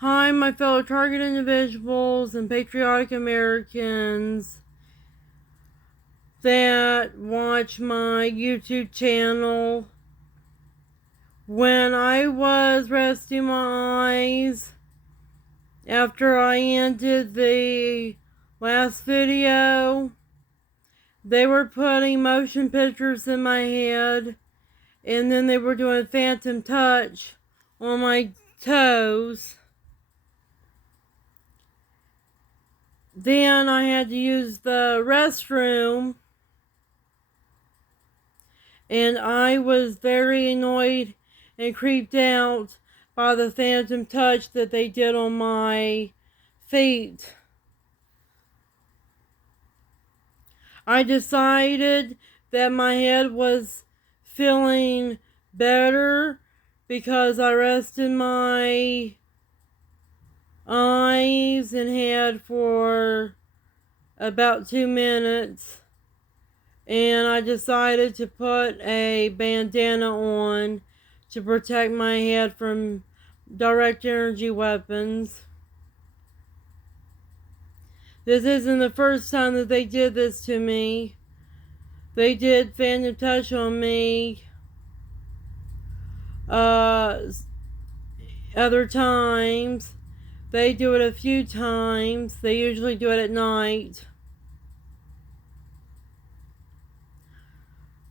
Hi, my fellow Target individuals and patriotic Americans that watch my YouTube channel. When I was resting my eyes after I ended the last video, they were putting motion pictures in my head, and then they were doing phantom touch on my toes. Then I had to use the restroom, and I was very annoyed and creeped out by the phantom touch that they did on my feet. I decided that my head was feeling better because I rested my eyes and head for about 2 minutes, and I decided to put a bandana on to protect my head from direct energy weapons. This isn't the first time that they did this to me. They did phantom touch on me other times. They do it a few times. They usually do it at night.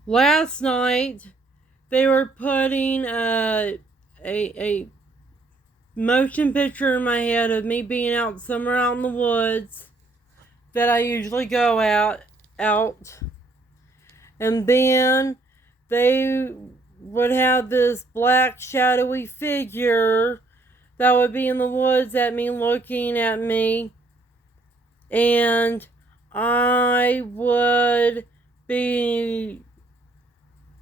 Last night, they were putting a motion picture in my head of me being out somewhere out in the woods that I usually go out. And then they would have this black shadowy figure that would be in the woods at me, looking at me, and I would be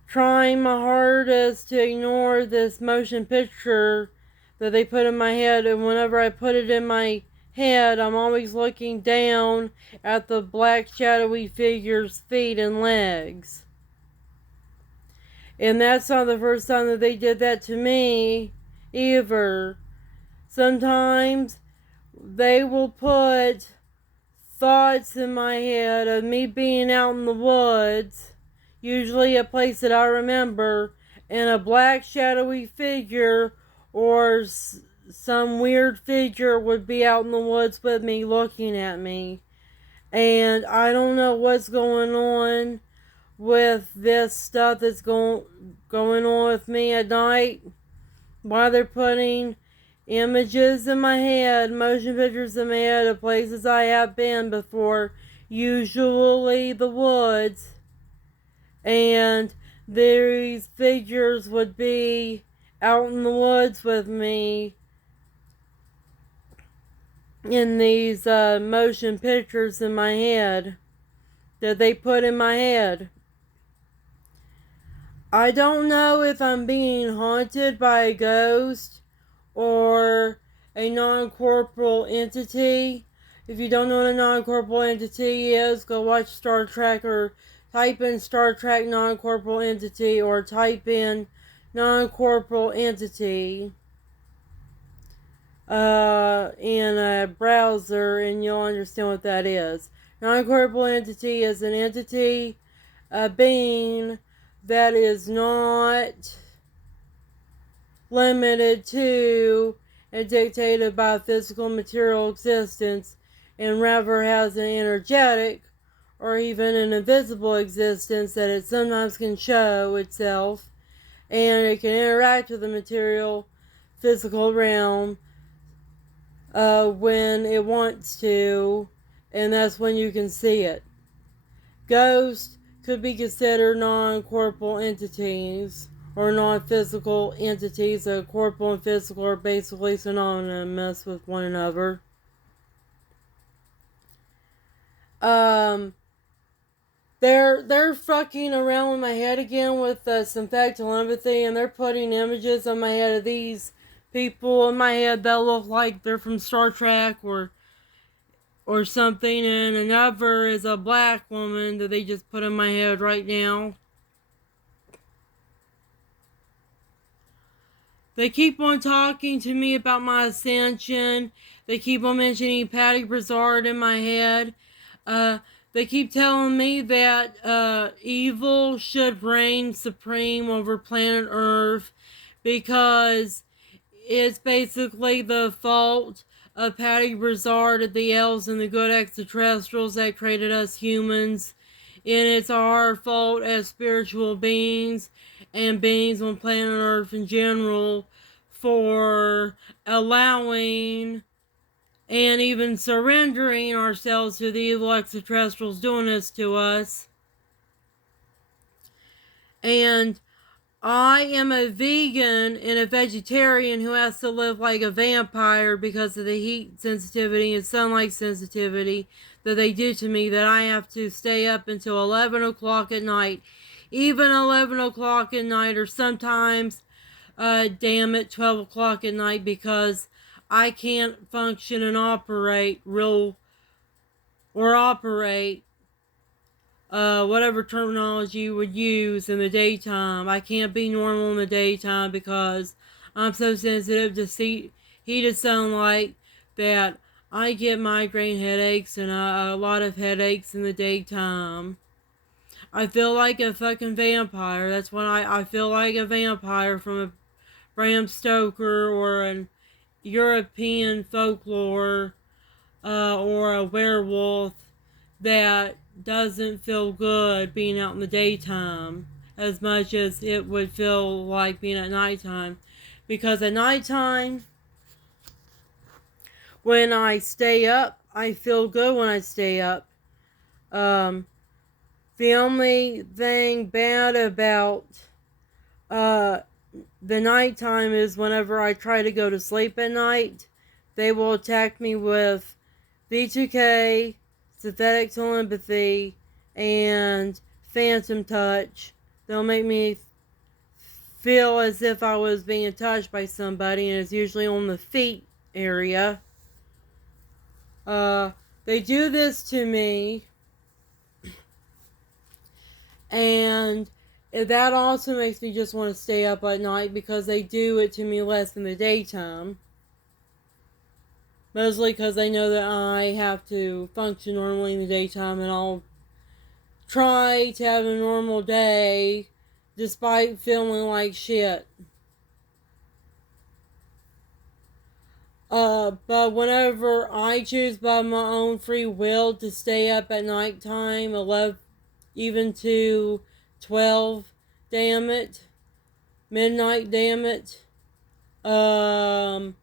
trying my hardest to ignore this motion picture that they put in my head. And whenever I put it in my head, I'm always looking down at the black shadowy figure's feet and legs. And that's not the first time that they did that to me either. Sometimes they will put thoughts in my head of me being out in the woods, usually a place that I remember, and a black shadowy figure or some weird figure would be out in the woods with me, looking at me. And I don't know what's going on with this stuff that's going on with me at night. Why they're putting images in my head, motion pictures in my head of places I have been before, usually the woods. And these figures would be out in the woods with me in these motion pictures in my head that they put in my head. I don't know if I'm being haunted by a ghost or a non-corporeal entity. If you don't know what a non-corporeal entity is, go watch Star Trek or type in Star Trek non-corporeal entity or type in non-corporeal entity in a browser and you'll understand what that is. Non-corporeal entity is an entity, a being that is not limited to and dictated by physical material existence, and rather has an energetic or even an invisible existence that it sometimes can show itself, and it can interact with the material physical realm when it wants to, and that's when you can see it. Ghosts could be considered non-corporeal entities or non-physical entities. So corporeal and physical are basically synonymous with one another. They're fucking around with my head again with some fact telepathy, and they're putting images on my head of these people in my head that look like they're from Star Trek or something, and another is a black woman that they just put in my head right now. They keep on talking to me about my ascension. They keep on mentioning Patty Brizard in my head. Uh, they keep telling me that evil should reign supreme over planet Earth because it's basically the fault of Patty Brizard, the elves, and the good extraterrestrials that created us humans. And it's our fault as spiritual beings and beings on planet Earth in general for allowing and even surrendering ourselves to the evil extraterrestrials doing this to us. And I am a vegan and a vegetarian who has to live like a vampire because of the heat sensitivity and sunlight sensitivity that they do to me, that I have to stay up until 11 o'clock at night. Even 11 o'clock at night, or sometimes, damn it, 12 o'clock at night, because I can't function and operate whatever terminology you would use in the daytime. I can't be normal in the daytime because I'm so sensitive to heated sunlight that I get migraine headaches and a lot of headaches in the daytime. I feel like a fucking vampire. That's when I feel like a vampire from a Bram Stoker or an European folklore or a werewolf that doesn't feel good being out in the daytime as much as it would feel like being at nighttime. Because at nighttime, when I stay up, I feel good when I stay up. Um, the only thing bad about uh, the nighttime is whenever I try to go to sleep at night, they will attack me with V2K, synthetic telepathy, and phantom touch. They'll make me feel as if I was being touched by somebody, and it's usually on the feet area. They do this to me, and that also makes me just want to stay up at night because they do it to me less in the daytime. Mostly because they know that I have to function normally in the daytime, and I'll try to have a normal day despite feeling like shit. But whenever I choose by my own free will to stay up at nighttime, 11, even to 12, damn it, midnight, damn it, I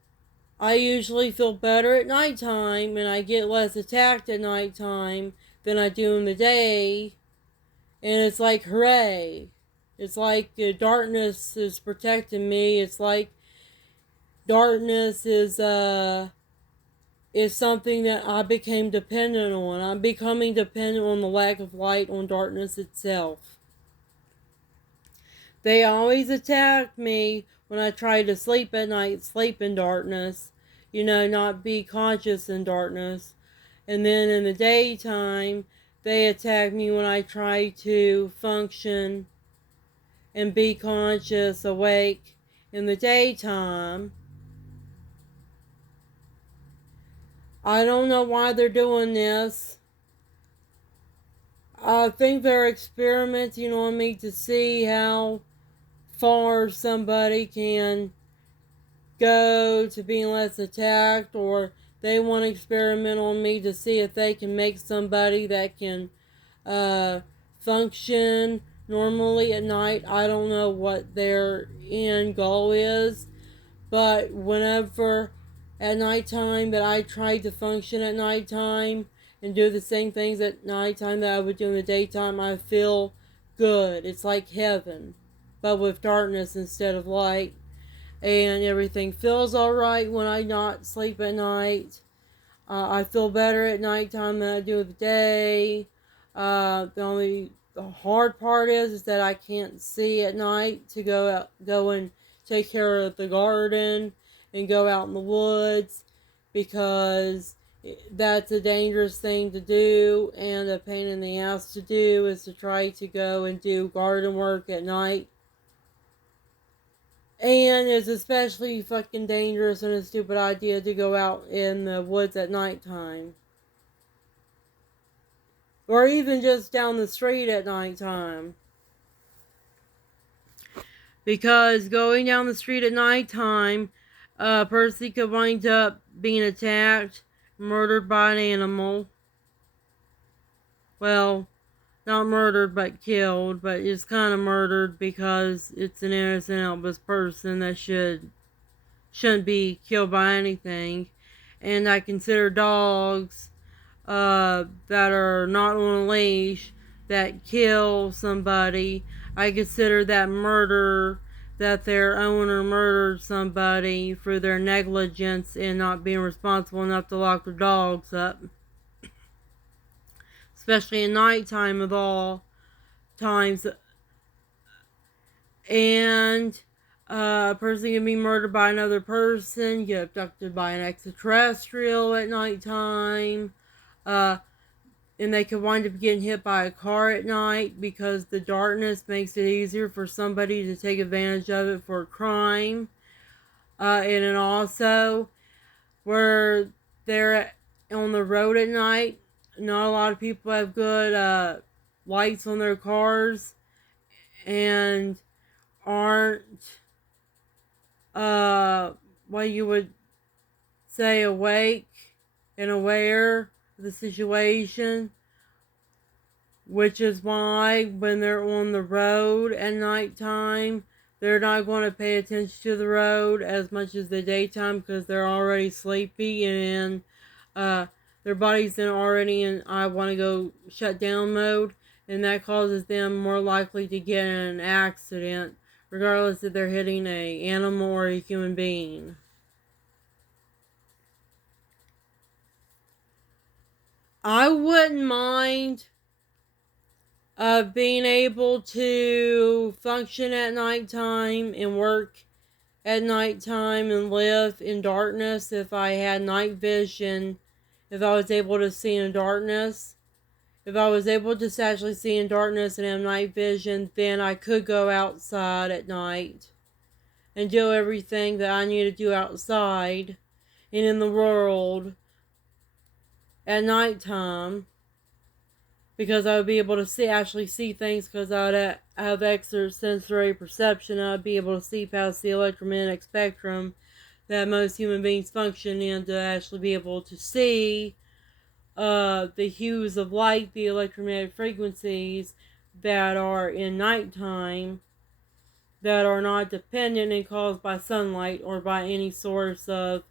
usually feel better at nighttime and I get less attacked at nighttime than I do in the day. And it's like, hooray. It's like darkness is protecting me. It's like darkness is something that I became dependent on. I'm becoming dependent on the lack of light on darkness itself. They always attack me when I try to sleep at night, sleep in darkness, not be conscious in darkness. And then in the daytime, they attack me when I try to function and be conscious, awake in the daytime. I don't know why they're doing this. I think they're experimenting on me to see how far somebody can go to being less attacked, or they want to experiment on me to see if they can make somebody that can function normally at night. I don't know what their end goal is, but whenever at nighttime that I try to function at nighttime and do the same things at nighttime that I would do in the daytime, I feel good. It's like heaven, but with darkness instead of light. And everything feels alright when I not sleep at night. I feel better at nighttime than I do in the day. The hard part is that I can't see at night to go and take care of the garden and go out in the woods, because that's a dangerous thing to do and a pain in the ass to do, is to try to go and do garden work at night. And it's especially fucking dangerous and a stupid idea to go out in the woods at nighttime. Or even just down the street at nighttime. Because going down the street at nighttime, a person could wind up being attacked, murdered by an animal. Well, not murdered but killed, but it's kind of murdered because it's an innocent, helpless person that shouldn't be killed by anything. And I consider dogs that are not on a leash that kill somebody. I consider that murder, that their owner murdered somebody for their negligence and not being responsible enough to lock their dogs up. Especially at nighttime of all times. And a person can be murdered by another person, get abducted by an extraterrestrial at nighttime, and they could wind up getting hit by a car at night because the darkness makes it easier for somebody to take advantage of it for a crime. And then also, where they're on the road at night, not a lot of people have good lights on their cars and aren't what you would say awake and aware of the situation, which is why when they're on the road at nighttime, they're not going to pay attention to the road as much as the daytime because they're already sleepy and their body's then already in I want to go shut down mode, and that causes them more likely to get in an accident regardless if they're hitting a animal or a human being. I wouldn't mind being able to function at nighttime and work at nighttime and live in darkness if I had night vision, if I was able to see in darkness. If I was able to actually see in darkness and have night vision, then I could go outside at night and do everything that I need to do outside and in the world at nighttime, because I would be able to actually see things because I would have extrasensory perception. I'd be able to see past the electromagnetic spectrum that most human beings function in to actually be able to see the hues of light, the electromagnetic frequencies that are in nighttime that are not dependent and caused by sunlight or by any source of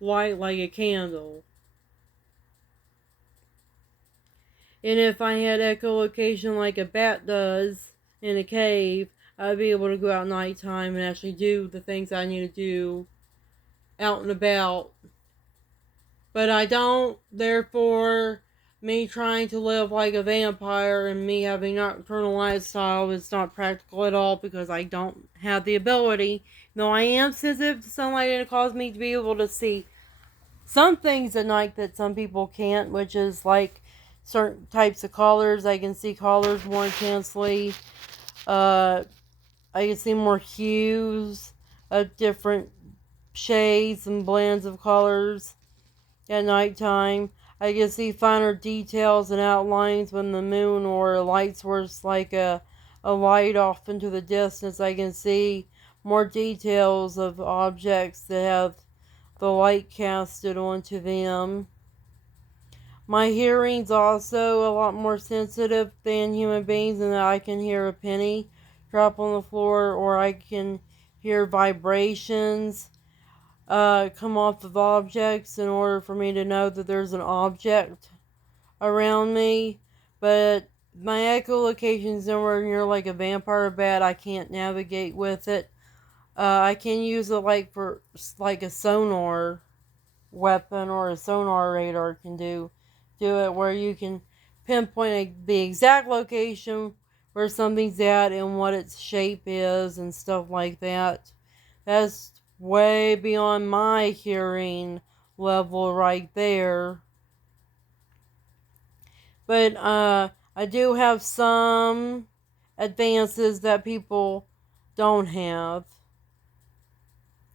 light like a candle. And if I had echolocation like a bat does in a cave, I'd be able to go out nighttime and actually do the things I need to do out and about. But I don't, therefore, me trying to live like a vampire and me having nocturnal lifestyle is not practical at all because I don't have the ability. Though I am sensitive to sunlight and it causes me to be able to see some things at night that some people can't, which is like certain types of colors. I can see colors more intensely. I can see more hues of different shades and blends of colors at nighttime. I can see finer details and outlines when the moon or a light source like a light off into the distance. I can see more details of objects that have the light casted onto them. My hearing's also a lot more sensitive than human beings in that I can hear a penny drop on the floor, or I can hear vibrations come off of objects in order for me to know that there's an object around me. But my echolocation's nowhere near like a vampire bat. I can't navigate with it. I can use it like for like a sonar weapon or a sonar radar can do it, where you can pinpoint the exact location where something's at and what its shape is and stuff like that. That's way beyond my hearing level right there. But I do have some advances that people don't have.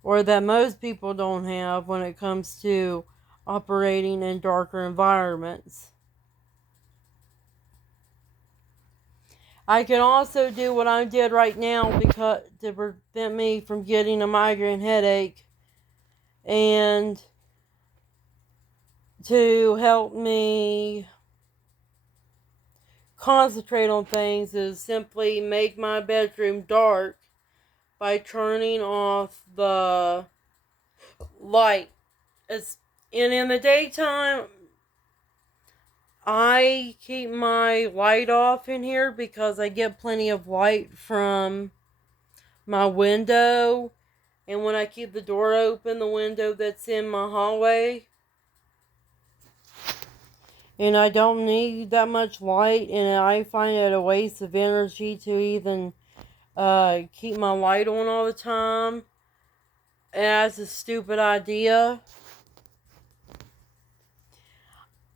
or that most people don't have when it comes to operating in darker environments. I can also do what I did right now because to prevent me from getting a migraine headache and to help me concentrate on things is simply make my bedroom dark by turning off the light. And in the daytime, I keep my light off in here because I get plenty of light from my window. And when I keep the door open, the window that's in my hallway, and I don't need that much light, and I find it a waste of energy to even keep my light on all the time. And that's a stupid idea.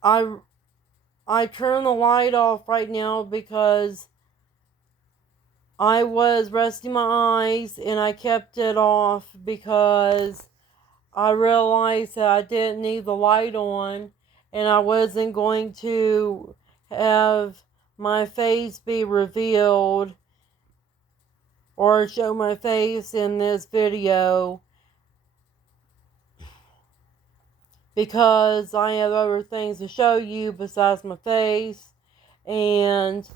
I turn the light off right now because I was resting my eyes and I kept it off because I realized that I didn't need the light on and I wasn't going to have my face be revealed or show my face in this video because I have other things to show you besides my face, and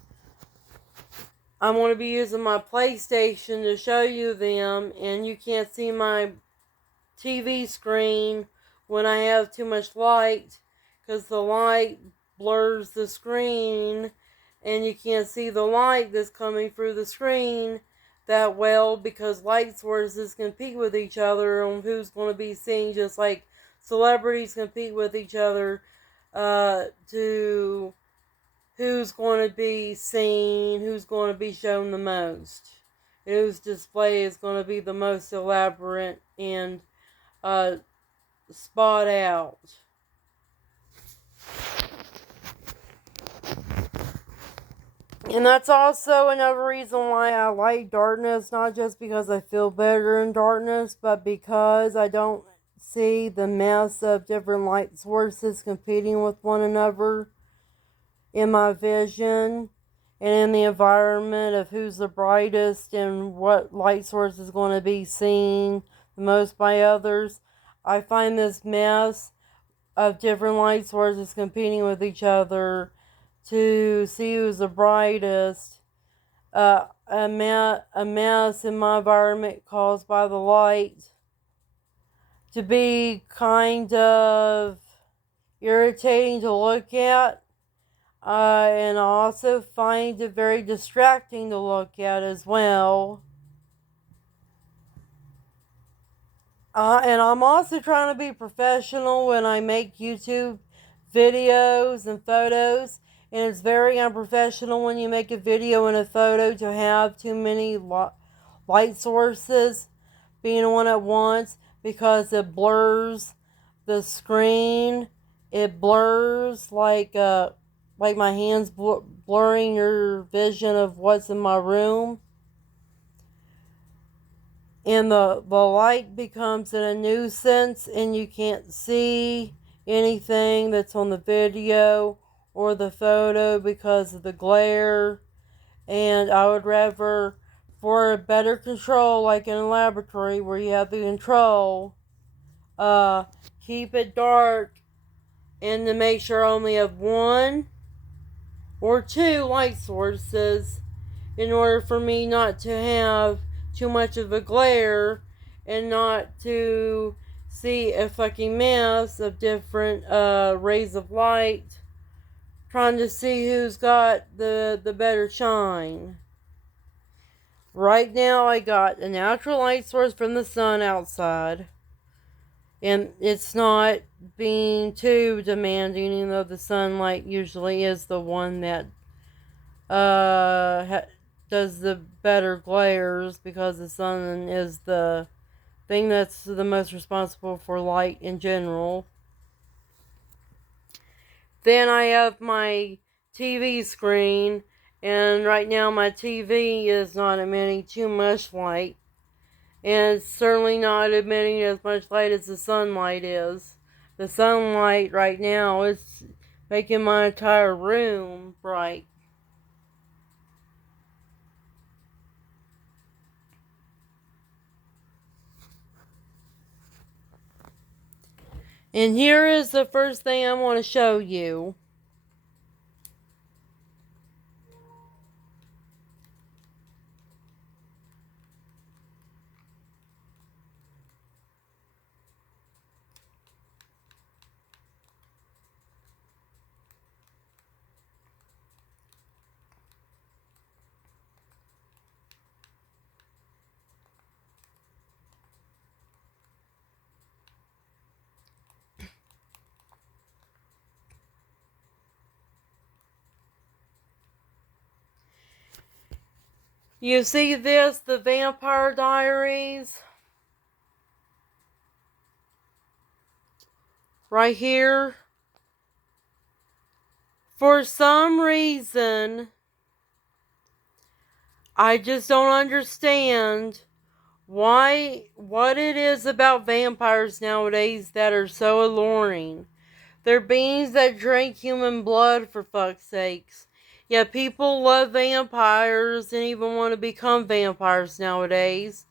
I'm going to be using my PlayStation to show you them, and you can't see my TV screen when I have too much light because the light blurs the screen and you can't see the light that's coming through the screen that well because light sources compete with each other on who's going to be seen, just like celebrities compete with each other to who's going to be seen, who's going to be shown the most, whose display is going to be the most elaborate and spot out. And that's also another reason why I like darkness, not just because I feel better in darkness, but because I don't see the mess of different light sources competing with one another in my vision and in the environment of who's the brightest and what light source is going to be seen the most by others. I find this mess of different light sources competing with each other to see who's the brightest, a mess in my environment caused by the light, to be kind of irritating to look at, and I also find it very distracting to look at as well. And I'm also trying to be professional when I make YouTube videos and photos. And it's very unprofessional when you make a video and a photo to have too many light sources being on at once because it blurs the screen. It blurs like my hands blurring your vision of what's in my room. And the light becomes a nuisance and you can't see anything that's on the video or the photo because of the glare. And I would rather, for a better control, like in a laboratory where you have the control, keep it dark and to make sure I only have one or two light sources in order for me not to have too much of a glare and not to see a fucking mess of different rays of light trying to see who's got the better shine. Right now I got a natural light source from the sun outside, and it's not being too demanding, even though the sunlight usually is the one that does the better glares because the sun is the thing that's the most responsible for light in general. Then I have my TV screen, and right now my TV is not emitting too much light, and it's certainly not emitting as much light as the sunlight is. The sunlight right now is making my entire room bright. And here is the first thing I want to show you. You see this, the Vampire Diaries? Right here. For some reason, I just don't understand what it is about vampires nowadays that are so alluring. They're beings that drink human blood, for fuck's sakes. Yet people love vampires and even want to become vampires nowadays.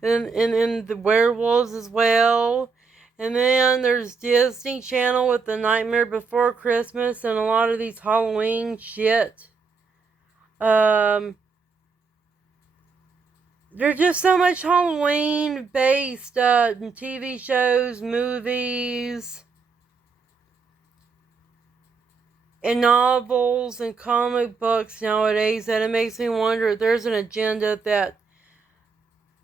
And the werewolves as well. And then there's Disney Channel with The Nightmare Before Christmas and a lot of these Halloween shit. There's just so much Halloween based TV shows, movies, and novels and comic books nowadays that it makes me wonder if there's an agenda that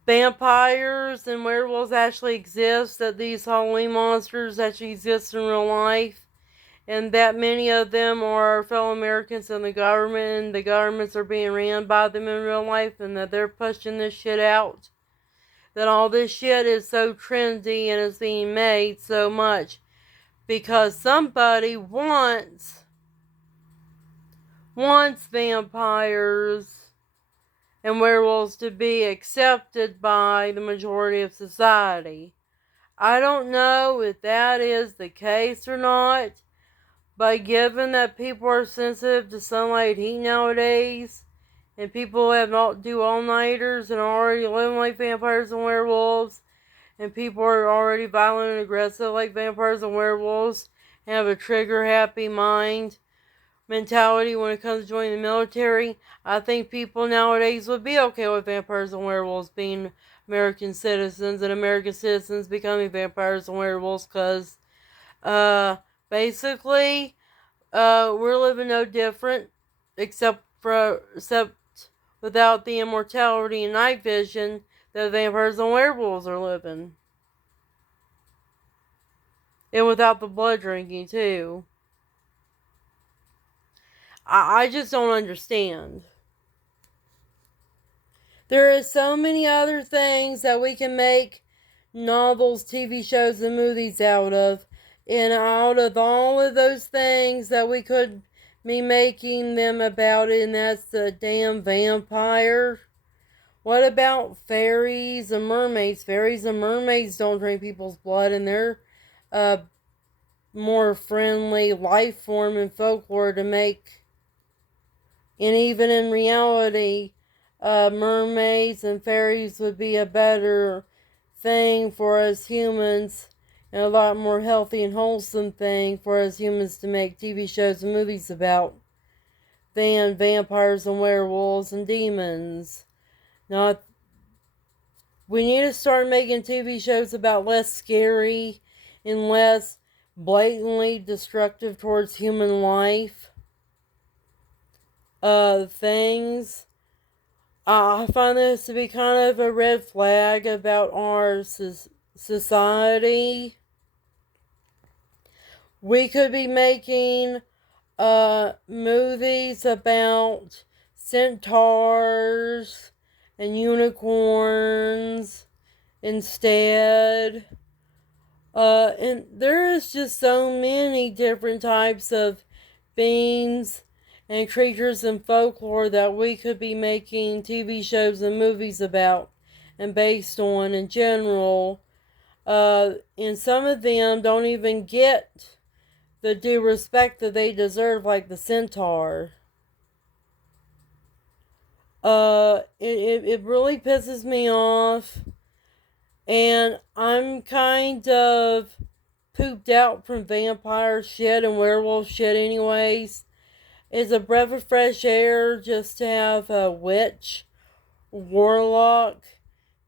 vampires and werewolves actually exist, that these Halloween monsters actually exist in real life, and that many of them are our fellow Americans in the government, and the governments are being ran by them in real life, and that they're pushing this shit out. That all this shit is so trendy and is being made so much because somebody wants vampires and werewolves to be accepted by the majority of society. I don't know if that is the case or not, but given that people are sensitive to sunlight heat nowadays, and people do all-nighters and are already living like vampires and werewolves, and people are already violent and aggressive like vampires and werewolves, and have a trigger-happy mind mentality when it comes to joining the military, I think people nowadays would be okay with vampires and werewolves being American citizens and American citizens becoming vampires and werewolves because basically we're living no different except without the immortality and night vision that vampires and werewolves are living. And without the blood drinking too. I just don't understand. There is so many other things that we can make novels, TV shows, and movies out of. And out of all of those things that we could be making them about it, and that's the damn vampire. What about fairies and mermaids? Fairies and mermaids don't drink people's blood, and they're more friendly life form in folklore to make. And even in reality, mermaids and fairies would be a better thing for us humans, and a lot more healthy and wholesome thing for us humans to make TV shows and movies about than vampires and werewolves and demons. Not. We need to start making TV shows about less scary and less blatantly destructive towards human life things. I find this to be kind of a red flag about our society. We could be making movies about centaurs and unicorns instead. And there is just so many different types of beings and creatures in folklore that we could be making TV shows and movies about. and based on in general. And some of them don't even get the due respect that they deserve, like the Centaur. It really pisses me off, and I'm kind of pooped out from vampire shit and werewolf shit anyways. It's a breath of fresh air just to have a witch, warlock,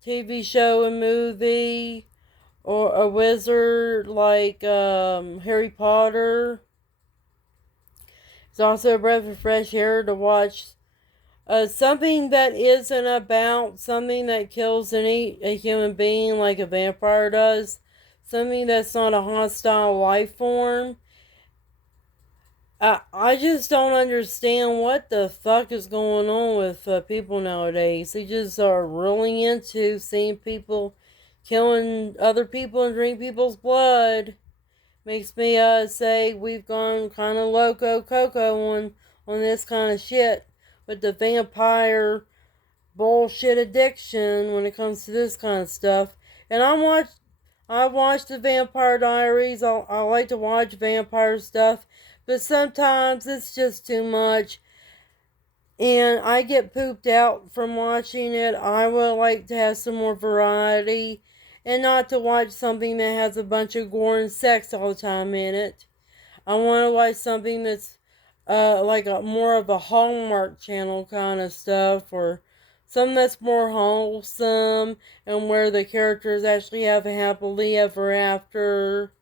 TV show and movie, or a wizard like Harry Potter. It's also a breath of fresh air to watch something that isn't about something that kills a human being like a vampire does. Something that's not a hostile life form. I just don't understand what the fuck is going on with people nowadays. They just are really into seeing people killing other people and drink people's blood. Makes me say we've gone kind of loco coco on this kind of shit with the vampire bullshit addiction when it comes to this kind of stuff. And I watch the Vampire Diaries. I like to watch vampire stuff, but sometimes it's just too much, and I get pooped out from watching it. I would like to have some more variety, and not to watch something that has a bunch of gore and sex all the time in it. I want to watch something that's like a more of a Hallmark Channel kind of stuff, or something that's more wholesome and where the characters actually have a happily ever after.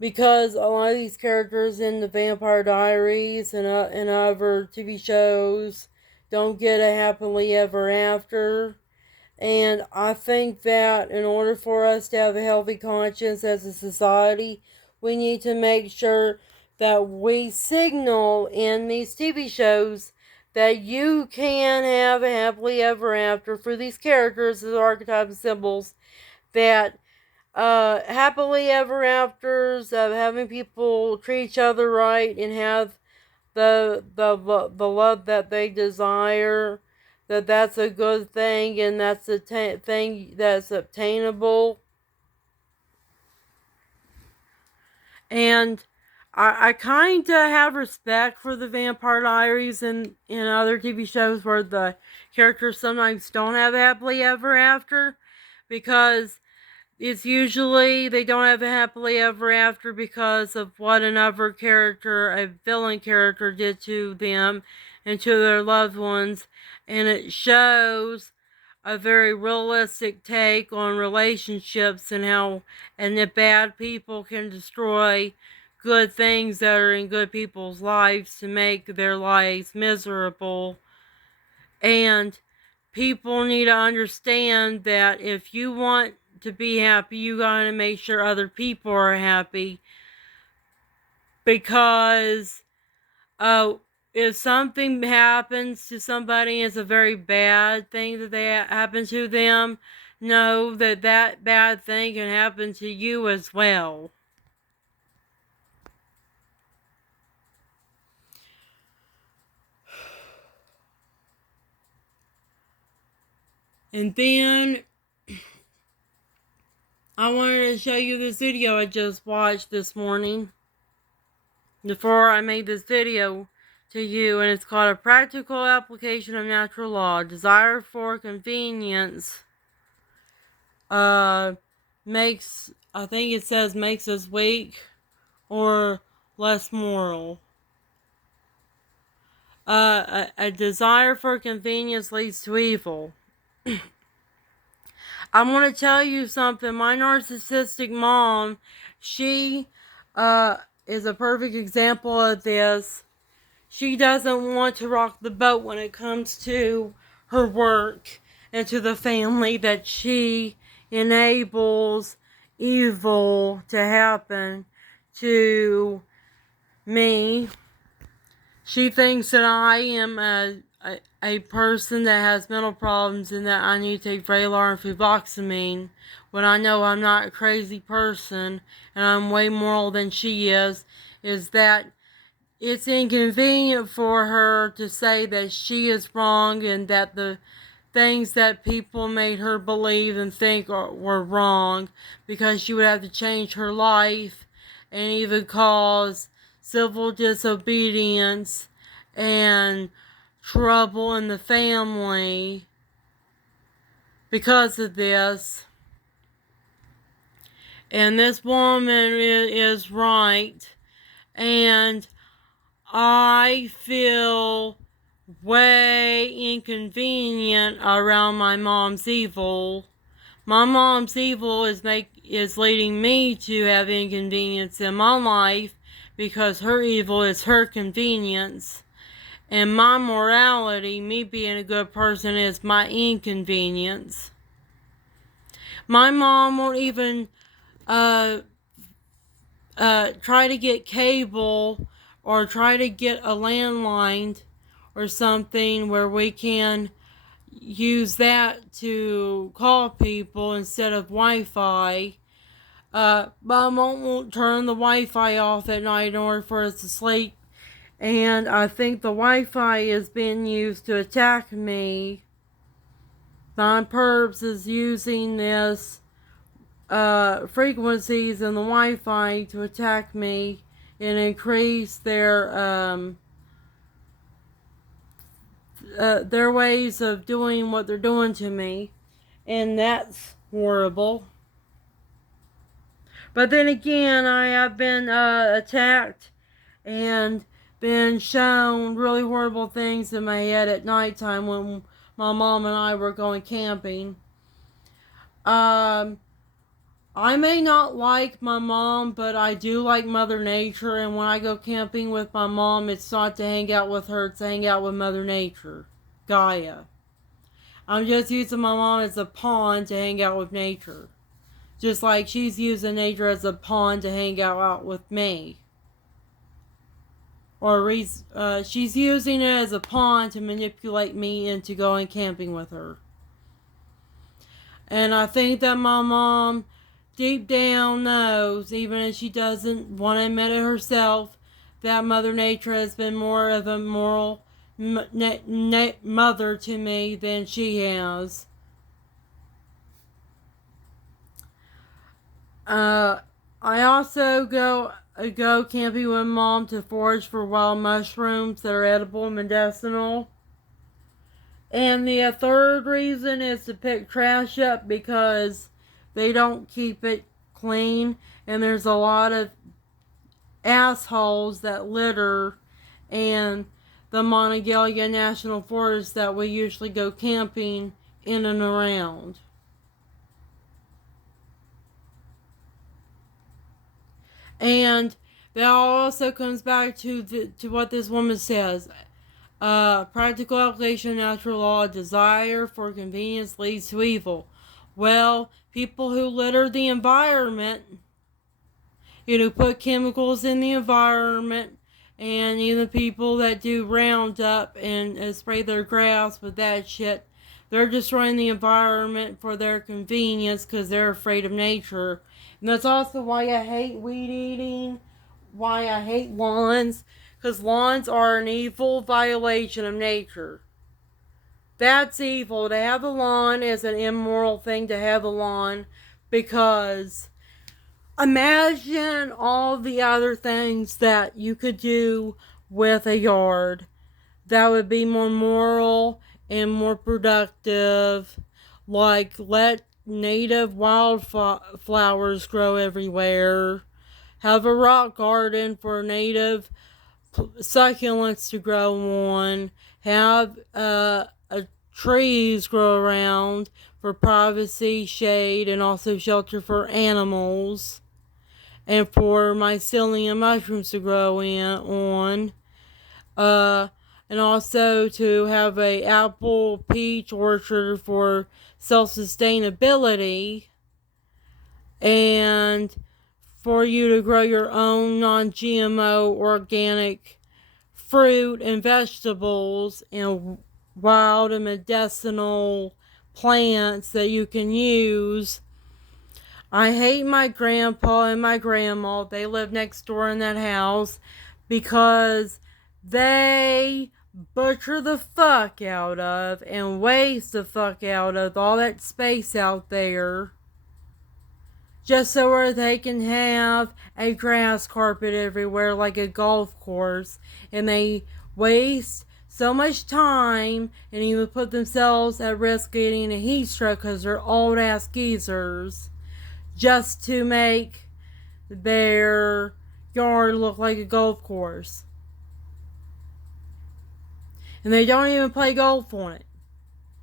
Because a lot of these characters in the Vampire Diaries and other TV shows don't get a happily ever after. And I think that in order for us to have a healthy conscience as a society, we need to make sure that we signal in these TV shows that you can have a happily ever after for these characters as archetypes and symbols, that happily ever afters of having people treat each other right and have the love that they desire, that's a good thing, and that's a thing that's obtainable. And I kind of have respect for the Vampire Diaries and in other TV shows where the characters sometimes don't have a happily ever after, because it's usually they don't have a happily ever after because of what another character, a villain character, did to them and to their loved ones. And it shows a very realistic take on relationships and how and that bad people can destroy good things that are in good people's lives to make their lives miserable. And people need to understand that if you want to be happy, you gotta make sure other people are happy. Because if something happens to somebody, it's a very bad thing that they happen to them, know that that bad thing can happen to you as well. And then I wanted to show you this video I just watched this morning before I made this video to you, and it's called A Practical Application of Natural Law. Desire for convenience makes, I think it says, makes us weak or less moral. A desire for convenience leads to evil. I'm going to tell you something. My narcissistic mom, she is a perfect example of this. She doesn't want to rock the boat when it comes to her work and to the family, that she enables evil to happen to me. She thinks that I am a person that has mental problems and that I need to take Vraylar and fluvoxamine, when I know I'm not a crazy person and I'm way moral than she is that it's inconvenient for her to say that she is wrong and that the things that people made her believe and think were wrong, because she would have to change her life and even cause civil disobedience and trouble in the family because of this. And this woman is right. And I feel way inconvenient around my mom's evil. My mom's evil is leading me to have inconvenience in my life, because her evil is her convenience. And my morality, me being a good person, is my inconvenience. My mom won't even try to get cable or try to get a landline or something where we can use that to call people instead of Wi-Fi. Mom won't turn the Wi-Fi off at night in order for us to sleep. And I think the Wi-Fi is being used to attack me. Don Perps is using this frequencies in the Wi-Fi to attack me and increase their ways of doing what they're doing to me, and that's horrible. But then again, I have been attacked and been shown really horrible things in my head at nighttime when my mom and I were going camping. I may not like my mom, but I do like Mother Nature, and when I go camping with my mom, it's not to hang out with her, it's to hang out with Mother Nature, Gaia. I'm just using my mom as a pawn to hang out with nature. Just like she's using nature as a pawn to hang out with me. Or she's using it as a pawn to manipulate me into going camping with her. And I think that my mom deep down knows, even if she doesn't want to admit it herself, that Mother Nature has been more of a moral mother to me than she has. I also go camping with Mom to forage for wild mushrooms that are edible and medicinal. And the third reason is to pick trash up, because they don't keep it clean, and there's a lot of assholes that litter in the Monongalia National Forest that we usually go camping in and around. And that also comes back to what this woman says. Practical application of natural law, desire for convenience leads to evil. Well, people who litter the environment, put chemicals in the environment, and even people that do Roundup and spray their grass with that shit, they're destroying the environment for their convenience because they're afraid of nature. And that's also why I hate weed eating, why I hate lawns, because lawns are an evil violation of nature. That's evil. To have a lawn is an immoral thing to have a lawn, because imagine all the other things that you could do with a yard that would be more moral and more productive. Like, let native wildflowers grow everywhere. Have a rock garden for native succulents to grow on. Have trees grow around for privacy, shade, and also shelter for animals, and for mycelium mushrooms to grow on. And also to have a apple peach orchard for self-sustainability, and for you to grow your own non-GMO organic fruit and vegetables and wild and medicinal plants that you can use. I hate my grandpa and my grandma. They live next door in that house because they butcher the fuck out of and waste the fuck out of all that space out there just so where they can have a grass carpet everywhere like a golf course, and they waste so much time and even put themselves at risk of getting a heat stroke because they're old ass geezers just to make their yard look like a golf course. And they don't even play golf on it.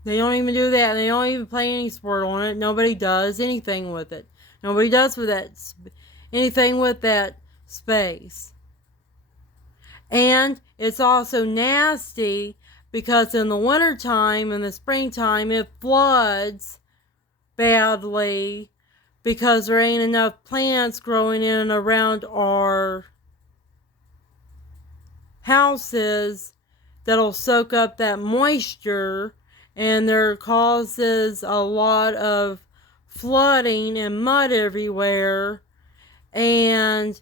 They don't even do that. They don't even play any sport on it. Nobody does anything with it. Nobody does with that anything with that space. And it's also nasty because in the wintertime and the springtime it floods badly because there ain't enough plants growing in and around our houses that'll soak up that moisture, and there causes a lot of flooding and mud everywhere, and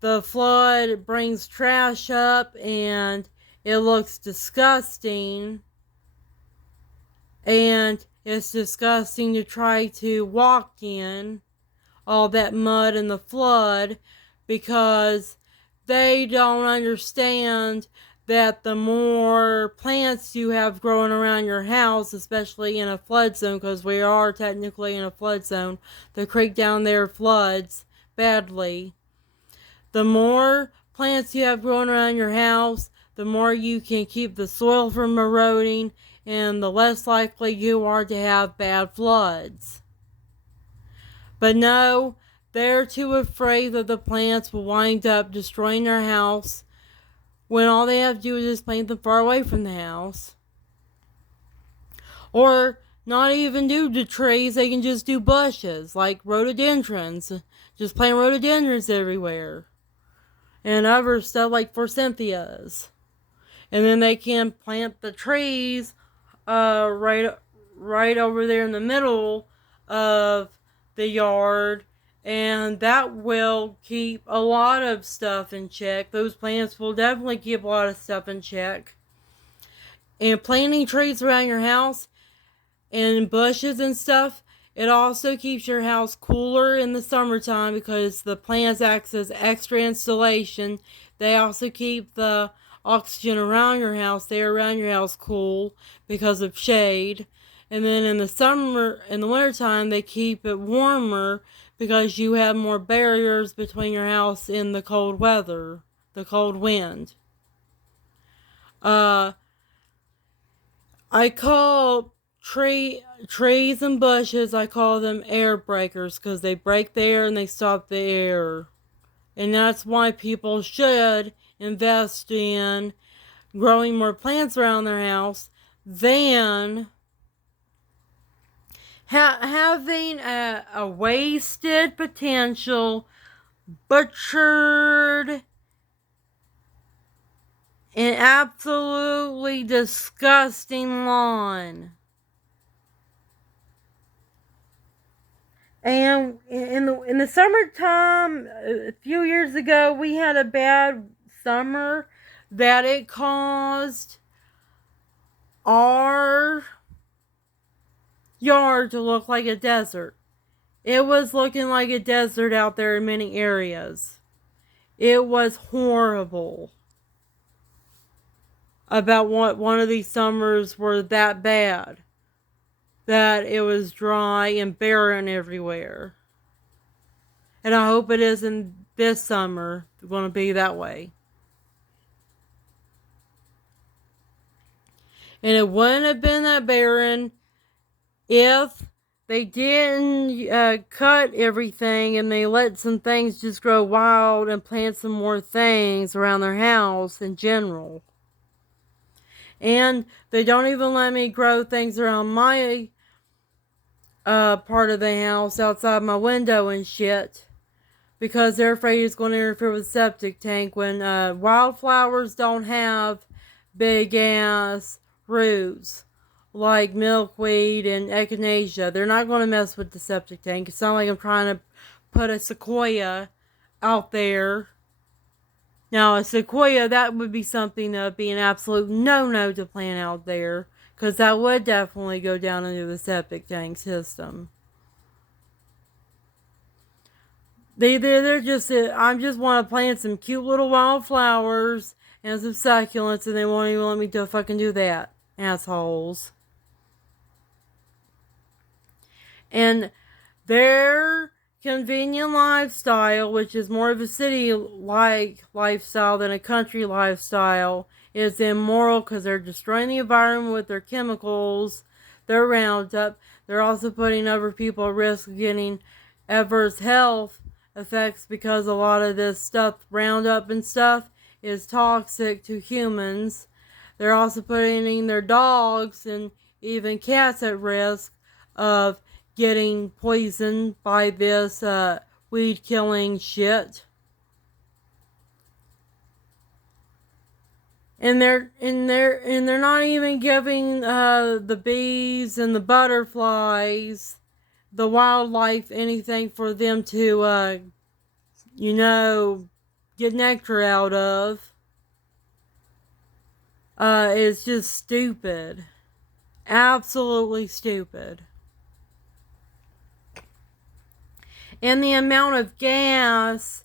the flood brings trash up and it looks disgusting, and it's disgusting to try to walk in all that mud and the flood because they don't understand that the more plants you have growing around your house, especially in a flood zone, because we are technically in a flood zone, the creek down there floods badly. The more plants you have growing around your house, the more you can keep the soil from eroding, and the less likely you are to have bad floods. But no, they're too afraid that the plants will wind up destroying their house when all they have to do is just plant them far away from the house. Or not even do the trees, they can just do bushes, like rhododendrons. Just plant rhododendrons everywhere. And other stuff like forsythias. And then they can plant the trees right over there in the middle of the yard, and that will keep a lot of stuff in check. Those plants will definitely keep a lot of stuff in check. And planting trees around your house and bushes and stuff, it also keeps your house cooler in the summertime because the plants act as extra insulation. They also keep the oxygen around your house, cool because of shade. And then in the wintertime, they keep it warmer because you have more barriers between your house and the cold weather, the cold wind. I call trees and bushes, I call them air breakers because they break the air and they stop the air. And that's why people should invest in growing more plants around their house than having a wasted potential, butchered, and absolutely disgusting lawn. And in the summertime, a few years ago, we had a bad summer that it caused our yard to look like a desert. It was looking like a desert out there in many areas. It was horrible. About one of these summers were that bad, that it was dry and barren everywhere. And I hope it isn't this summer going to be that way. And it wouldn't have been that barren if they didn't cut everything and they let some things just grow wild and plant some more things around their house in general. And they don't even let me grow things around my part of the house outside my window and shit because they're afraid it's going to interfere with the septic tank when wildflowers don't have big ass roots like milkweed and echinacea. They're not going to mess with the septic tank. It's not like I'm trying to put a sequoia out there. Now, a sequoia, that would be something that would be an absolute no-no to plant out there, because that would definitely go down into the septic tank system. They're just, I just want to plant some cute little wildflowers and some succulents, and they won't even let me to fucking do that. Assholes. And their convenient lifestyle, which is more of a city-like lifestyle than a country lifestyle, is immoral because they're destroying the environment with their chemicals, their Roundup. They're also putting other people at risk of getting adverse health effects because a lot of this stuff, Roundup and stuff, is toxic to humans. They're also putting their dogs and even cats at risk of getting poisoned by this weed killing shit. And they're not even giving the bees and the butterflies, the wildlife, anything for them to get nectar out of. It's just stupid. Absolutely stupid. And the amount of gas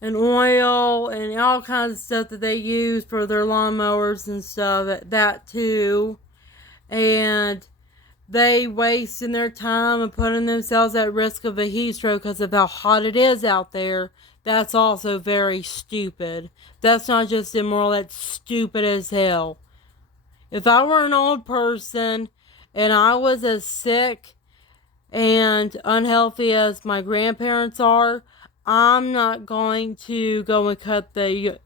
and oil and all kinds of stuff that they use for their lawnmowers and stuff, that too. And they wasting their time and putting themselves at risk of a heat stroke because of how hot it is out there. That's also very stupid. That's not just immoral, that's stupid as hell. If I were an old person and I was as sick and unhealthy as my grandparents are, I'm not going to go and cut the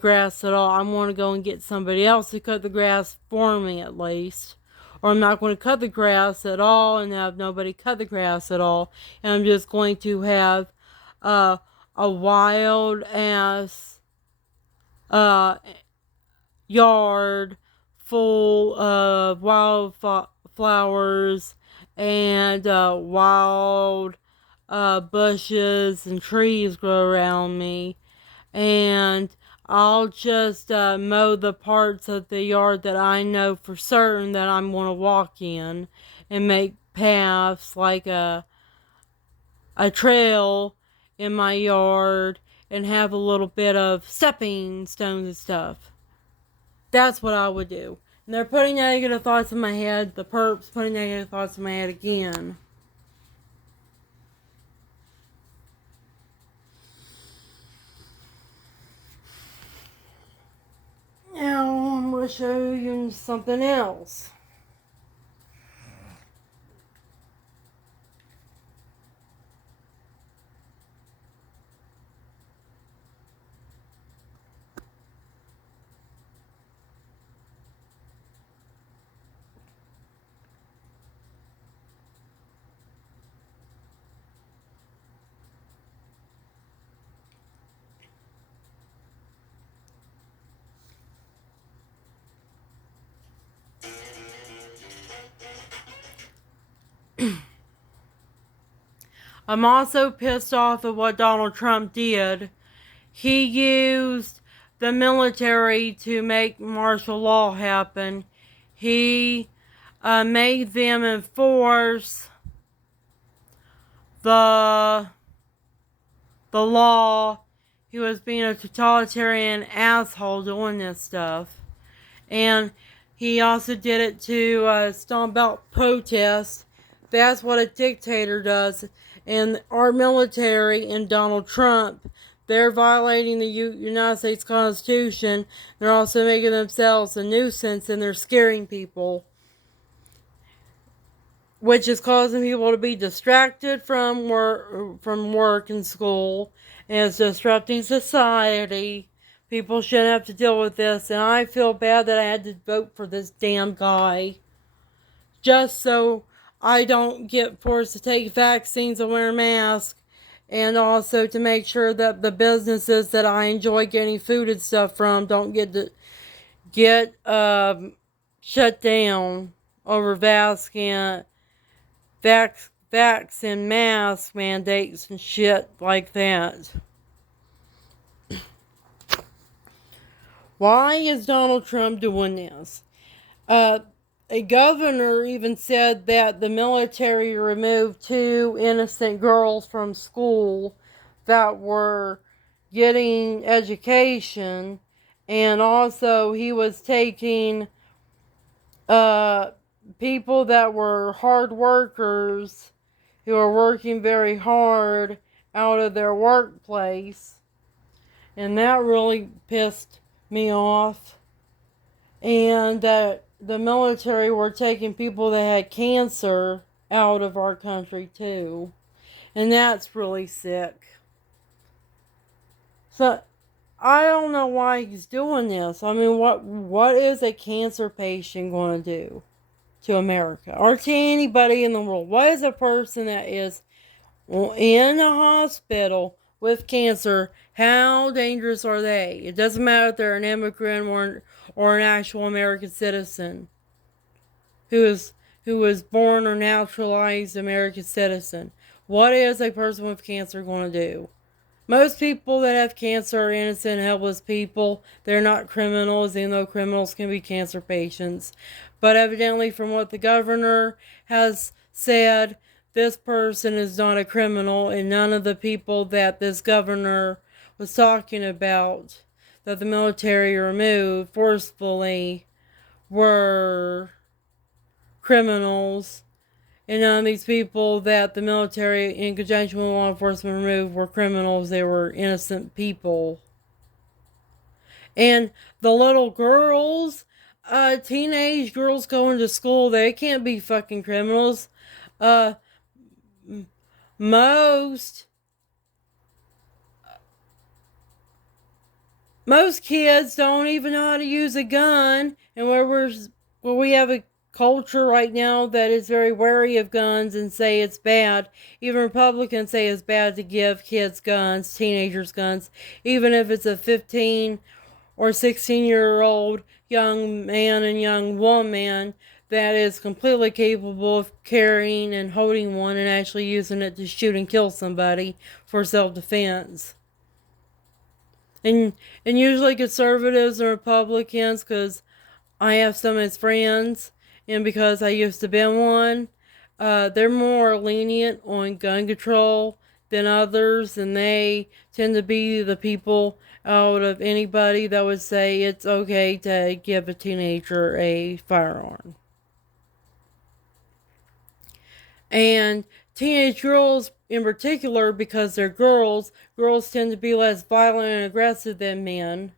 grass at all. I'm going to go and get somebody else to cut the grass for me at least. Or I'm not going to cut the grass at all and have nobody cut the grass at all. And I'm just going to have a wild ass yard full of wildflowers and wild bushes and trees grow around me. And I'll just mow the parts of the yard that I know for certain that I'm going to walk in and make paths like a trail in my yard and have a little bit of stepping stones and stuff. That's what I would do. And they're putting negative thoughts in my head. The perps putting negative thoughts in my head again. Now I'm going to show you something else. I'm also pissed off at what Donald Trump did. He used the military to make martial law happen. He made them enforce the law. He was being a totalitarian asshole doing this stuff. And he also did it to stomp out protests. That's what a dictator does. And our military and Donald Trump, they're violating the United States Constitution. They're also making themselves a nuisance and they're scaring people, which is causing people to be distracted from work and school, and it's disrupting society. People shouldn't have to deal with this, and I feel bad that I had to vote for this damn guy just so I don't get forced to take vaccines and wear a mask, and also to make sure that the businesses that I enjoy getting food and stuff from don't get shut down over vaccine mask mandates and shit like that. Why is Donald Trump doing this? A governor even said that the military removed 2 innocent girls from school that were getting education, and also he was taking people that were hard workers who are working very hard out of their workplace, and that really pissed me off. And that the military were taking people that had cancer out of our country too, and that's really sick. So I don't know why he's doing this. I mean, what is a cancer patient going to do to America or to anybody in the world? What is a person that is in a hospital with cancer? How dangerous are they? It doesn't matter if they're an immigrant or an actual American citizen who was born or naturalized American citizen. What is a person with cancer going to do? Most people that have cancer are innocent, helpless people. They're not criminals, even though criminals can be cancer patients. But evidently, from what the governor has said, this person is not a criminal, and none of the people that this governor was talking about that the military removed forcefully were criminals. And none of these people that the military, in conjunction with law enforcement, removed were criminals. They were innocent people. And the little girls, teenage girls going to school, they can't be fucking criminals. Uh, most most kids don't even know how to use a gun, and where we have a culture right now that is very wary of guns and say it's bad. Even Republicans say it's bad to give kids guns, teenagers guns, even if it's a 15 or 16-year-old young man and young woman that is completely capable of carrying and holding one and actually using it to shoot and kill somebody for self-defense. And usually conservatives and Republicans, because I have some as friends, and because I used to be one, they're more lenient on gun control than others, and they tend to be the people out of anybody that would say it's okay to give a teenager a firearm. And teenage girls in particular, because they're girls tend to be less violent and aggressive than men.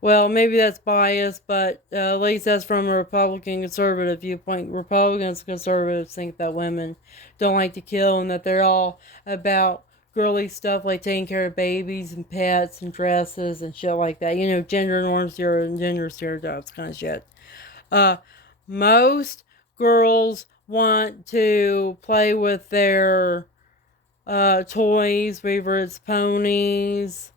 Well, maybe that's biased, but at least that's from a Republican conservative viewpoint. Republicans and conservatives think that women don't like to kill and that they're all about girly stuff like taking care of babies and pets and dresses and shit like that. You know, gender norms, gender stereotypes kind of shit. Uh, Most girls want to play with their toys, whether it's ponies,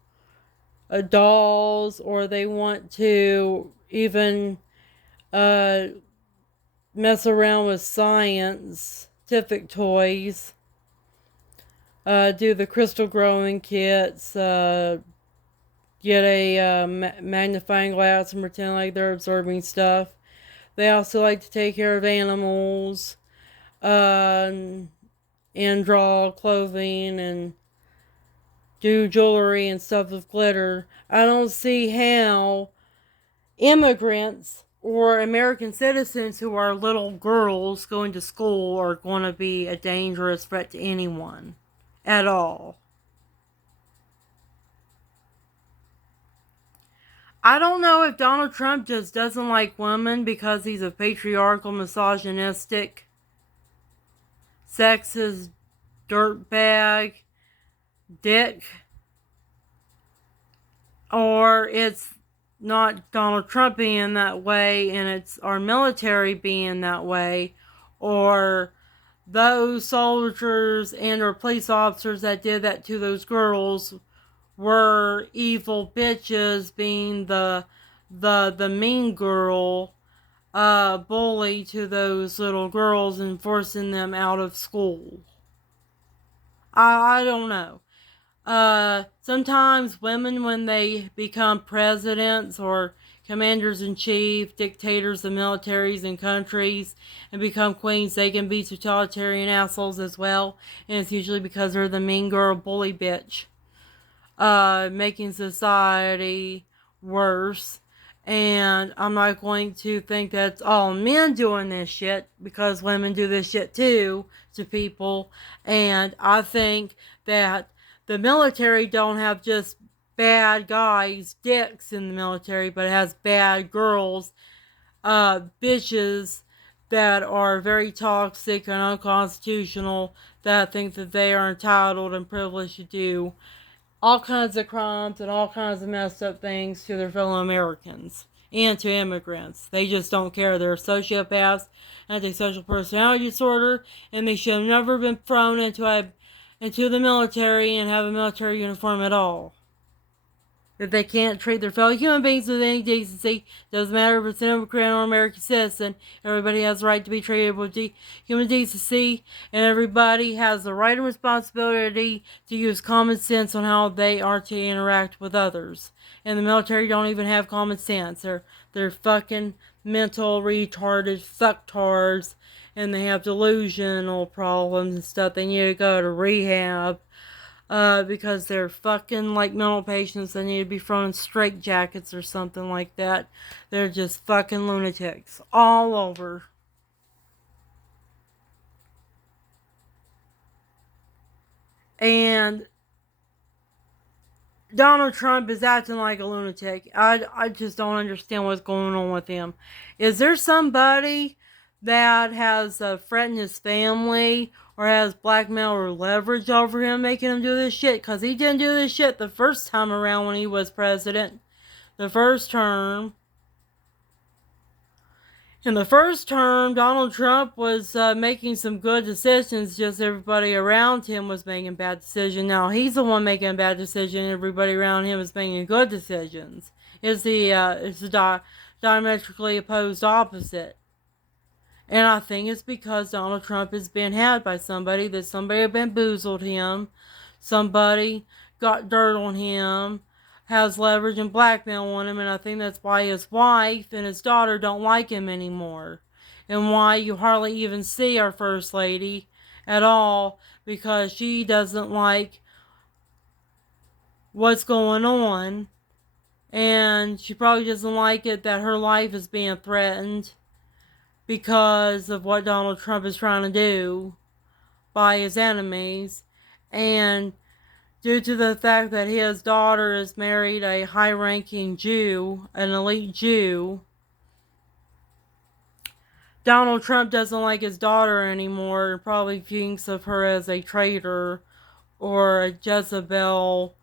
dolls, or they want to even mess around with scientific toys, do the crystal growing kits, get a magnifying glass and pretend like they're observing stuff. They also like to take care of animals, and draw clothing and do jewelry and stuff with glitter. I don't see how immigrants or American citizens who are little girls going to school are going to be a dangerous threat to anyone at all. I don't know if Donald Trump just doesn't like women because he's a patriarchal, misogynistic, sexist, dirtbag, dick, or it's not Donald Trump being that way and it's our military being that way, or those soldiers and or police officers that did that to those girls were evil bitches, being the mean girl bully to those little girls and forcing them out of school. I don't know. Sometimes women, when they become presidents or commanders in chief, dictators of militaries and countries, and become queens, they can be totalitarian assholes as well. And it's usually because they're the mean girl bully bitch, making society worse. And I'm not going to think that's all men doing this shit, because women do this shit too to people. And I think that the military don't have just bad guys, dicks in the military, but it has bad girls, bitches that are very toxic and unconstitutional, that think that they are entitled and privileged to do all kinds of crimes and all kinds of messed up things to their fellow Americans and to immigrants. They just don't care. They're sociopaths, antisocial personality disorder, and they should have never been thrown into the military and have a military uniform at all. If they can't treat their fellow human beings with any decency, doesn't matter if it's an immigrant or American citizen, everybody has the right to be treated with human decency, and everybody has the right and responsibility to use common sense on how they are to interact with others. And the military don't even have common sense. They're fucking mental retarded fucktards, and they have delusional problems and stuff. They need to go to rehab. Because they're fucking like mental patients that need to be thrown in straitjackets or something like that. They're just fucking lunatics all over. And Donald Trump is acting like a lunatic. I just don't understand what's going on with him. Is there somebody that has threatened his family or has blackmail or leverage over him, making him do this shit? Because he didn't do this shit the first time around when he was president, the first term. In the first term, Donald Trump was making some good decisions, just everybody around him was making bad decisions. Now he's the one making a bad decision, everybody around him is making good decisions. It's the diametrically opposed opposite. And I think it's because Donald Trump has been had by somebody, that somebody bamboozled him, somebody got dirt on him, has leverage and blackmail on him, and I think that's why his wife and his daughter don't like him anymore. And why you hardly even see our First Lady at all, because she doesn't like what's going on, and she probably doesn't like it that her life is being threatened because of what Donald Trump is trying to do by his enemies, and due to the fact that his daughter has married a high-ranking Jew, an elite Jew, Donald Trump doesn't like his daughter anymore and probably thinks of her as a traitor or a Jezebel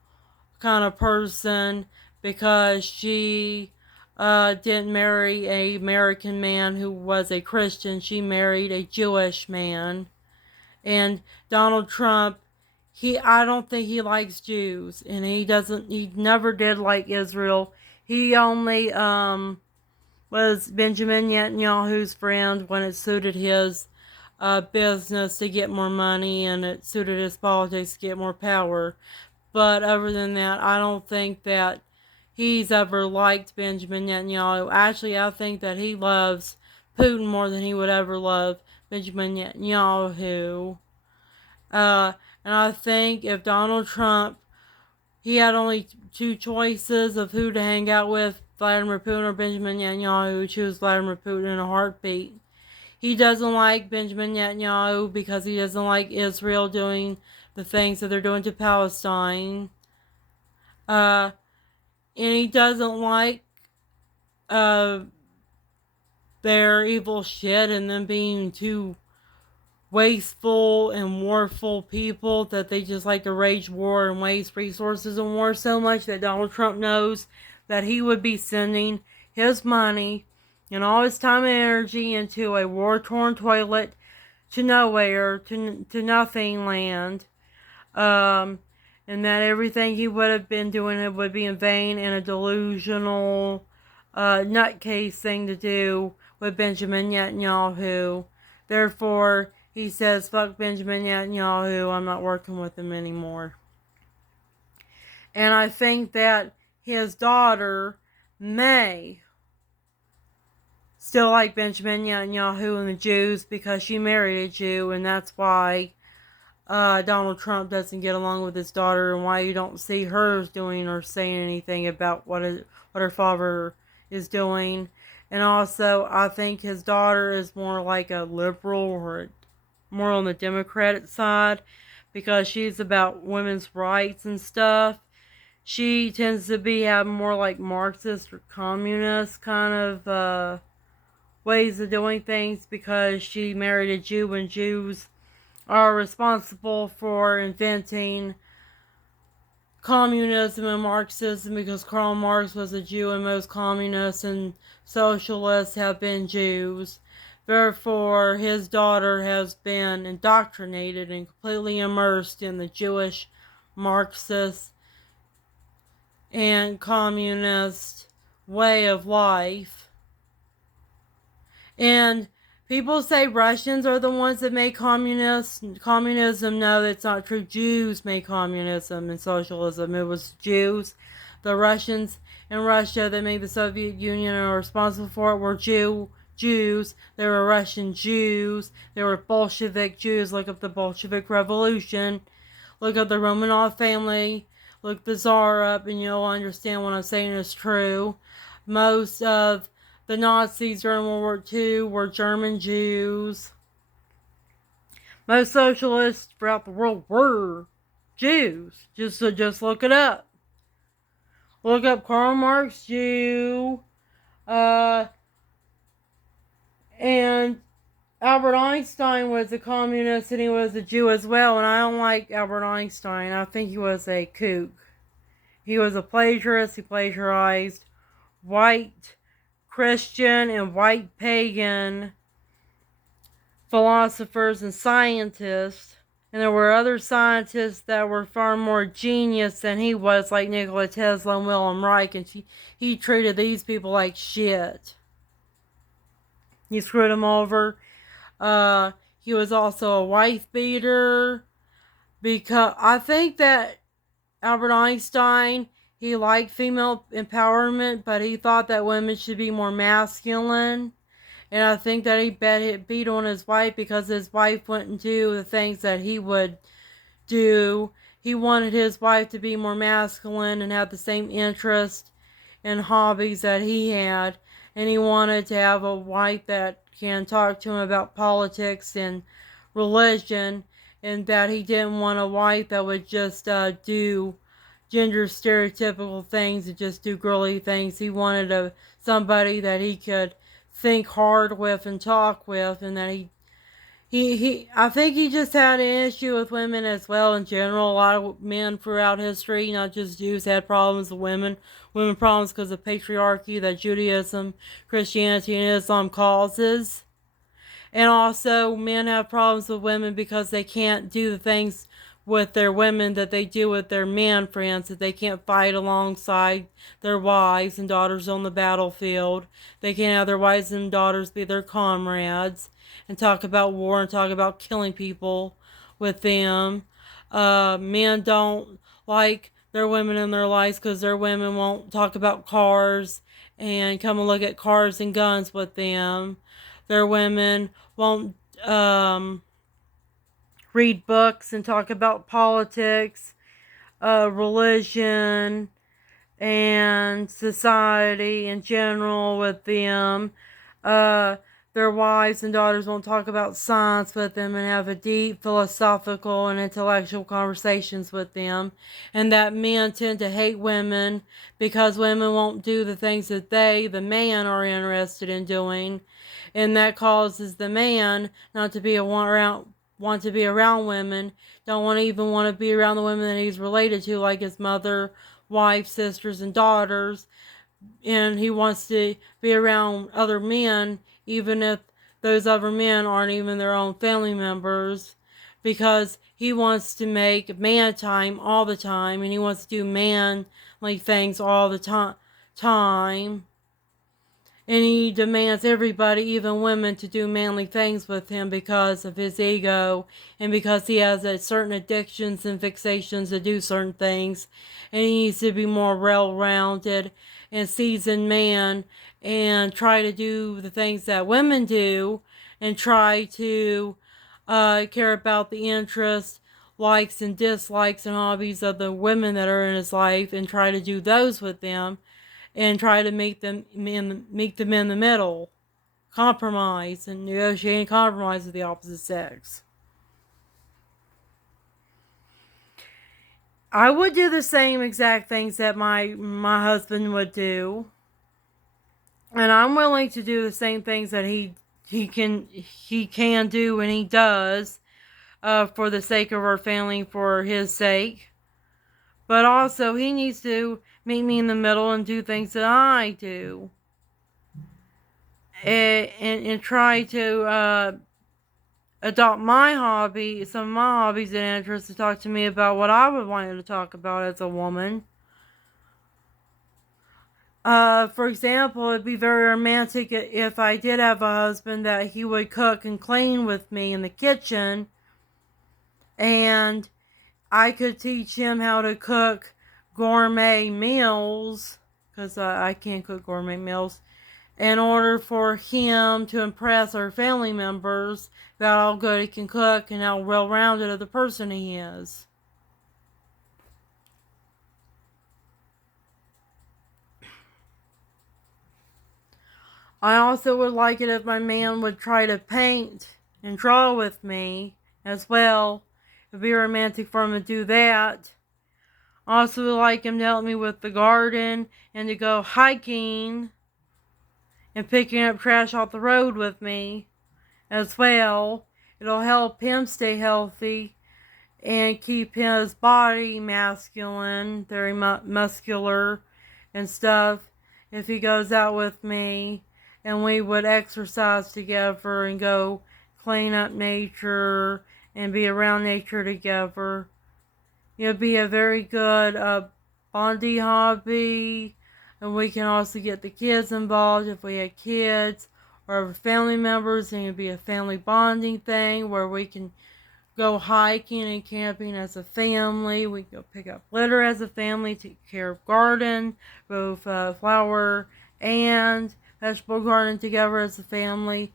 kind of person, because she didn't marry an American man who was a Christian. She married a Jewish man. And Donald Trump, I don't think he likes Jews, and he never did like Israel. He only was Benjamin Netanyahu's friend when it suited his business to get more money, and it suited his politics to get more power. But other than that, I don't think that he's ever liked Benjamin Netanyahu. Actually, I think that he loves Putin more than he would ever love Benjamin Netanyahu. And I think if Donald Trump, he had only two choices of who to hang out with, Vladimir Putin or Benjamin Netanyahu, he would choose Vladimir Putin in a heartbeat. He doesn't like Benjamin Netanyahu because he doesn't like Israel doing the things that they're doing to Palestine. And he doesn't like their evil shit and them being too wasteful and warful people, that they just like to rage war and waste resources in war so much that Donald Trump knows that he would be sending his money and all his time and energy into a war-torn toilet to nowhere, to nothing land. And that everything he would have been doing would be in vain and a delusional nutcase thing to do with Benjamin Netanyahu. Therefore, he says, fuck Benjamin Netanyahu, I'm not working with him anymore. And I think that his daughter may still like Benjamin Netanyahu and the Jews because she married a Jew, and that's why Donald Trump doesn't get along with his daughter, and why you don't see her doing or saying anything about what her father is doing. And also, I think his daughter is more like a liberal or more on the Democratic side because she's about women's rights and stuff. She tends to have more like Marxist or communist kind of ways of doing things because she married a Jew, and Jews are responsible for inventing communism and Marxism because Karl Marx was a Jew and most communists and socialists have been Jews. Therefore, his daughter has been indoctrinated and completely immersed in the Jewish, Marxist, and communist way of life. And people say Russians are the ones that made communism. No, that's not true. Jews made communism and socialism. It was Jews. The Russians in Russia that made the Soviet Union and are responsible for it were Jews. They were Russian Jews. They were Bolshevik Jews. Look up the Bolshevik Revolution. Look up the Romanov family. Look the Tsar up and you'll understand what I'm saying is true. Most of the Nazis during World War II were German Jews. Most socialists throughout the world were Jews. Just look it up. Look up Karl Marx Jew. And Albert Einstein was a communist and he was a Jew as well. And I don't like Albert Einstein. I think he was a kook. He was a plagiarist. He plagiarized white Christian and white pagan philosophers and scientists. And there were other scientists that were far more genius than he was, like Nikola Tesla and Wilhelm Reich. And he treated these people like shit. He screwed them over. He was also a wife beater. Because I think that Albert Einstein, he liked female empowerment, but he thought that women should be more masculine. And I think that he beat on his wife because his wife wouldn't do the things that he would do. He wanted his wife to be more masculine and have the same interest and hobbies that he had. And he wanted to have a wife that can talk to him about politics and religion. And that he didn't want a wife that would just do gender stereotypical things and just do girly things. He wanted somebody that he could think hard with and talk with, and that I think he just had an issue with women as well in general. A lot of men throughout history, not just Jews, had problems with women. Women problems because of patriarchy that Judaism, Christianity, and Islam causes. And also, men have problems with women because they can't do the things with their women that they do with their man friends, that they can't fight alongside their wives and daughters on the battlefield. They can't have their wives and daughters be their comrades and talk about war and talk about killing people with them. Men don't like their women in their lives because their women won't talk about cars and come and look at cars and guns with them. Their women won't read books and talk about politics, religion, and society in general with them. Their wives and daughters won't talk about science with them and have a deep philosophical and intellectual conversations with them. And that men tend to hate women because women won't do the things that they, the man, are interested in doing. And that causes the man not to be want to be around women, don't even want to be around the women that he's related to, like his mother, wife, sisters, and daughters. And he wants to be around other men, even if those other men aren't even their own family members, because he wants to make man time all the time, and he wants to do manly things all the time. And he demands everybody, even women, to do manly things with him because of his ego and because he has certain addictions and fixations to do certain things. And he needs to be more well-rounded and seasoned man and try to do the things that women do and try to care about the interests, likes, and dislikes and hobbies of the women that are in his life and try to do those with them and try to meet them in the middle, compromise and negotiate and compromise with the opposite sex. I would do the same exact things that my husband would do, and I'm willing to do the same things that he can do and he does, for the sake of our family, for his sake. But also, he needs to meet me in the middle and do things that I do. And try to adopt my hobby, some of my hobbies and interests, to talk to me about what I would want him to talk about as a woman. For example, it'd be very romantic if I did have a husband that he would cook and clean with me in the kitchen, and I could teach him how to cook gourmet meals, because I can't cook gourmet meals, in order for him to impress our family members about how good he can cook and how well-rounded of the person he is. I also would like it if my man would try to paint and draw with me as well. It'd be romantic for him to do that. I also would like him to help me with the garden and to go hiking and picking up trash off the road with me as well. It'll help him stay healthy and keep his body masculine, very muscular and stuff, if he goes out with me and we would exercise together and go clean up nature and be around nature together. It would be a very good bonding hobby, and we can also get the kids involved if we had kids or family members, and it would be a family bonding thing where we can go hiking and camping as a family. We can go pick up litter as a family, take care of garden, both flower and vegetable garden together as a family.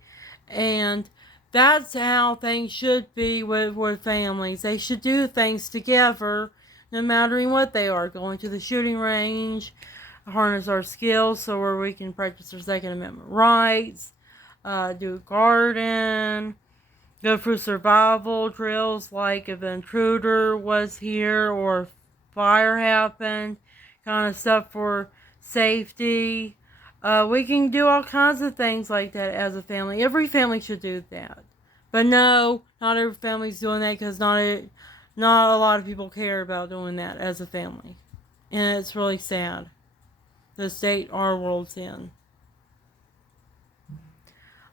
And that's how things should be with families. They should do things together, no matter what they are. Going to the shooting range, harness our skills so where we can practice our Second Amendment rights, do a garden, go through survival drills like if an intruder was here or fire happened, kind of stuff for safety. We can do all kinds of things like that as a family. Every family should do that. But no, not every family's doing that because not a lot of people care about doing that as a family. And it's really sad, the state our world's in.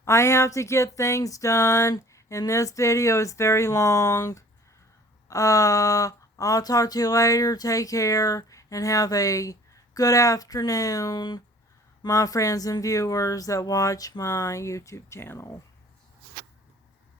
I have to get things done, and this video is very long. I'll talk to you later. Take care, and have a good afternoon, my friends and viewers that watch my YouTube channel.